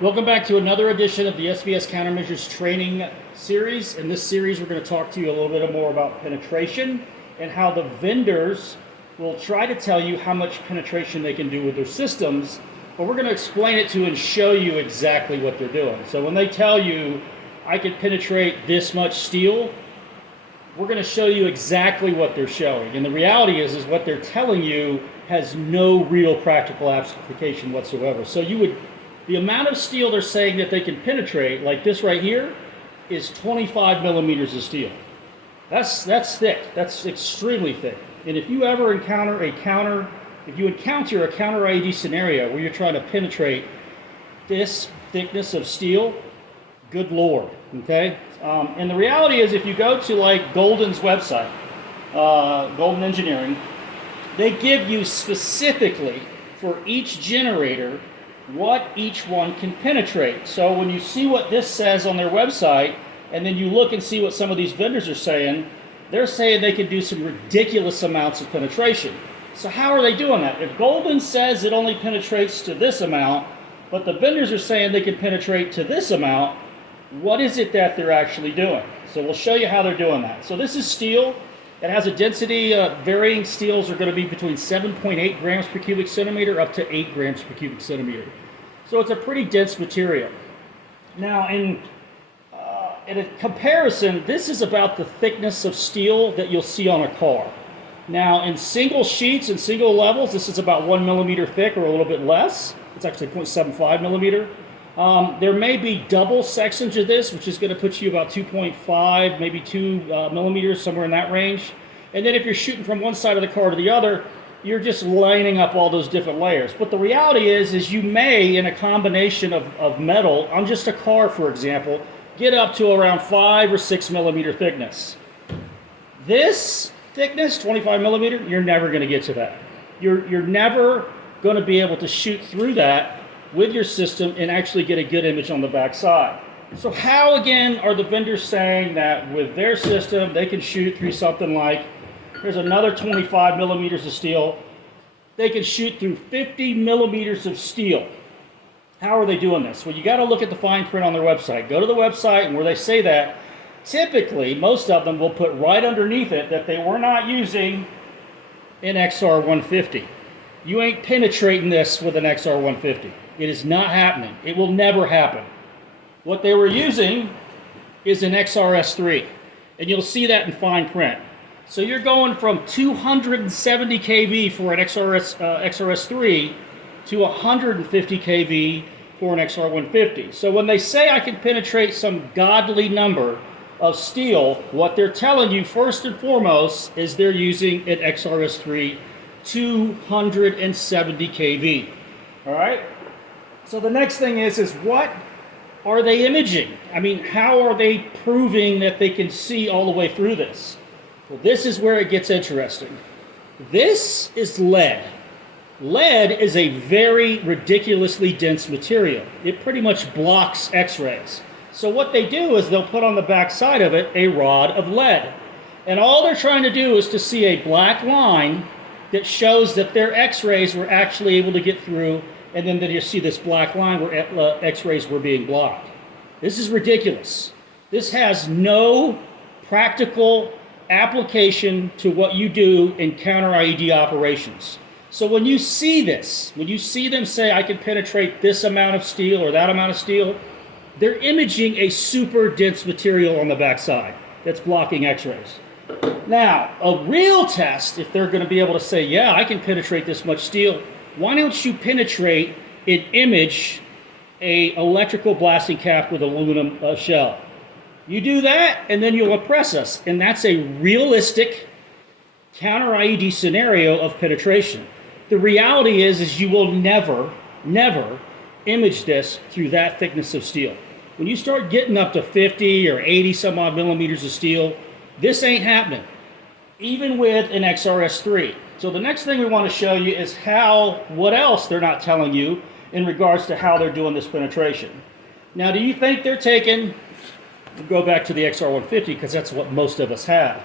Welcome back to another edition of the SVS Countermeasures training series. In this series, we're going to talk to you a little bit more about penetration and how the vendors will try to tell you how much penetration they can do with their systems, but we're going to explain it to you and show you exactly what they're doing. So when they tell you, I can penetrate this much steel, we're going to show you exactly what they're showing. And the reality is what they're telling you has no real practical application whatsoever. So the amount of steel they're saying that they can penetrate, like this right here, is 25 millimeters of steel. That's thick. That's extremely thick. And if you ever encounter a counter IED scenario where you're trying to penetrate this thickness of steel, good Lord, okay? And the reality is if you go to like Golden's website, Golden Engineering, they give you specifically for each generator what each one can penetrate. So when you see what this says on their website, and then you look and see what some of these vendors are saying, they're saying they can do some ridiculous amounts of penetration. So how are they doing that? If Golden says it only penetrates to this amount, but the vendors are saying they can penetrate to this amount, what is it that they're actually doing? So we'll show you how they're doing that. So this is steel. It has a density, varying steels are going to be between 7.8 grams per cubic centimeter up to 8 grams per cubic centimeter. So it's a pretty dense material. Now in a comparison, this is about the thickness of steel that you'll see on a car. Now in single sheets and single levels, this is about 1 millimeter thick or a little bit less. It's actually 0.75 millimeter. There may be double sections of this, which is going to put you about 2.5, maybe 2 millimeters, somewhere in that range. And then if you're shooting from one side of the car to the other, you're just lining up all those different layers. But the reality is you may, in a combination of metal, on just a car, for example, get up to around 5 or 6 millimeter thickness. This thickness, 25 millimeter, you're never going to get to that. You're never going to be able to shoot through that with your system and actually get a good image on the back side. So how, again, are the vendors saying that with their system they can shoot through something like, here's another 25 millimeters of steel, they can shoot through 50 millimeters of steel? How are they doing this? Well, you got to look at the fine print on their website. Go to the website, and where they say that, typically most of them will put right underneath it that they were not using an XR150. You ain't penetrating this with an XR150. It is not happening. It will never happen. What they were using is an XRS3, and you'll see that in fine print. So you're going from 270 kV for an XRS3 to 150 kV for an XR150. So when they say I can penetrate some godly number of steel, what they're telling you first and foremost is they're using an XRS3 270 kV. All right? So the next thing is what are they imaging? I mean, how are they proving that they can see all the way through this? Well, this is where it gets interesting. This is lead. Lead is a very ridiculously dense material. It pretty much blocks X-rays. So what they do is they'll put on the back side of it a rod of lead. And all they're trying to do is to see a black line that shows that their X-rays were actually able to get through, and then you see this black line where X-rays were being blocked. This is ridiculous. This has no practical application to what you do in counter IED operations. So when you see this, when you see them say, I can penetrate this amount of steel or that amount of steel, they're imaging a super dense material on the backside that's blocking X-rays. Now, a real test, if they're going to be able to say, yeah, I can penetrate this much steel, why don't you penetrate and image a electrical blasting cap with aluminum shell? You do that, and then you'll impress us. And that's a realistic counter IED scenario of penetration. The reality is you will never image this through that thickness of steel. When you start getting up to 50 or 80 some odd millimeters of steel, this ain't happening, even with an XRS3. So the next thing we want to show you is what else they're not telling you in regards to how they're doing this penetration. Now, do you think they're taking, we'll go back to the XR150 because that's what most of us have.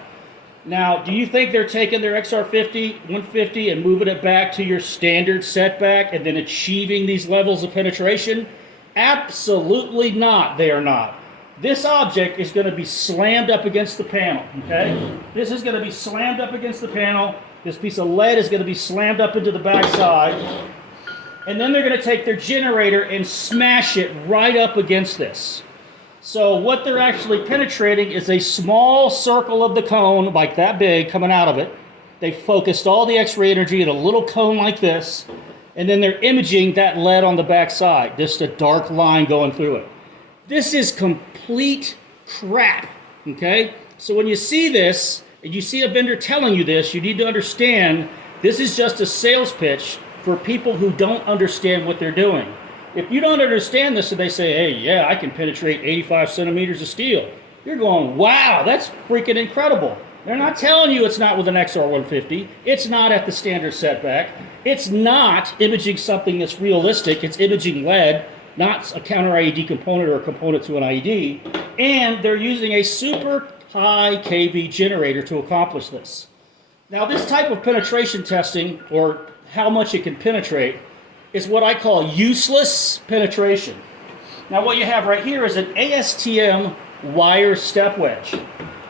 Now, do you think they're taking their XR50, 150 and moving it back to your standard setback and then achieving these levels of penetration? Absolutely not, they are not. This object is going to be slammed up against the panel, okay? This is going to be slammed up against the panel. This piece of lead is going to be slammed up into the backside. And then they're going to take their generator and smash it right up against this. So what they're actually penetrating is a small circle of the cone, like that big, coming out of it. They focused all the X-ray energy in a little cone like this, and then they're imaging that lead on the backside, just a dark line going through it. This is complete crap, okay? So when you see this, and you see a vendor telling you this, you need to understand this is just a sales pitch for people who don't understand what they're doing. If you don't understand this and they say, hey, yeah, I can penetrate 85 centimeters of steel, you're going, wow, that's freaking incredible. They're not telling you it's not with an XR150. It's not at the standard setback. It's not imaging something that's realistic. It's imaging lead, not a counter IED component or a component to an IED. And they're using a super high kV generator to accomplish this. Now, this type of penetration testing, or how much it can penetrate, is what I call useless penetration. Now, what you have right here is an ASTM wire step wedge.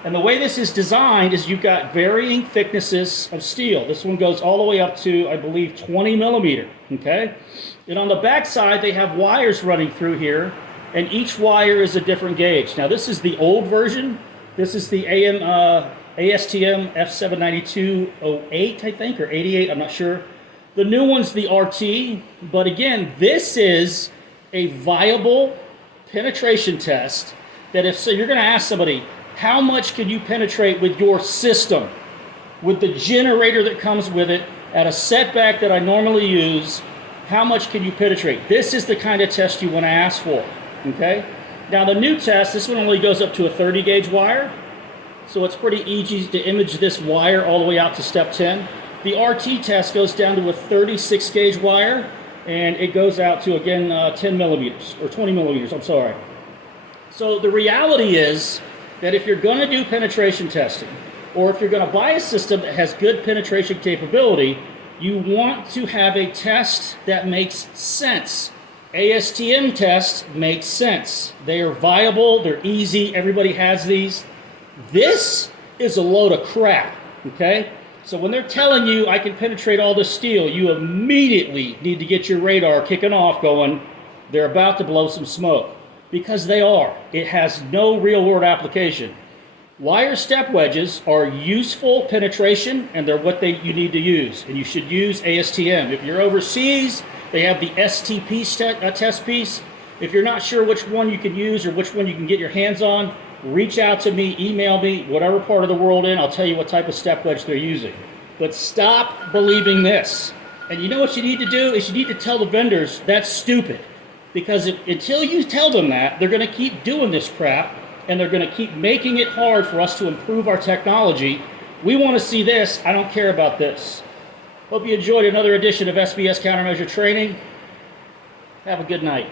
And the way this is designed is you've got varying thicknesses of steel. This one goes all the way up to, I believe, 20 millimeter, okay? And on the back side, they have wires running through here, and each wire is a different gauge. Now, this is the old version. This is the ASTM F79208, I think, or 88, I'm not sure. The new one's the RT, but again, this is a viable penetration test that if so, you're going to ask somebody, how much can you penetrate with your system, with the generator that comes with it, at a setback that I normally use, how much can you penetrate? This is the kind of test you want to ask for, okay? Now the new test, this one only goes up to a 30 gauge wire, so it's pretty easy to image this wire all the way out to step 10. The RT test goes down to a 36 gauge wire, and it goes out to, again, 10 millimeters, or 20 millimeters, I'm sorry. So the reality is that if you're going to do penetration testing, or if you're going to buy a system that has good penetration capability, you want to have a test that makes sense. ASTM tests make sense. They are viable, they're easy, everybody has these. This is a load of crap, okay? So when they're telling you I can penetrate all this steel, you immediately need to get your radar kicking off going, they're about to blow some smoke. Because they are. It has no real-world application. Wire step wedges are useful penetration, and they're what you need to use. And you should use ASTM. If you're overseas, they have the STP test piece. If you're not sure which one you can use or which one you can get your hands on, reach out to me, email me, whatever part of the world I'll tell you what type of step wedge they're using. But stop believing this. And you know what you need to do is you need to tell the vendors that's stupid. Because until you tell them that, they're going to keep doing this crap, and they're going to keep making it hard for us to improve our technology. We want to see this. I don't care about this. Hope you enjoyed another edition of SVS Countermeasure Training. Have a good night.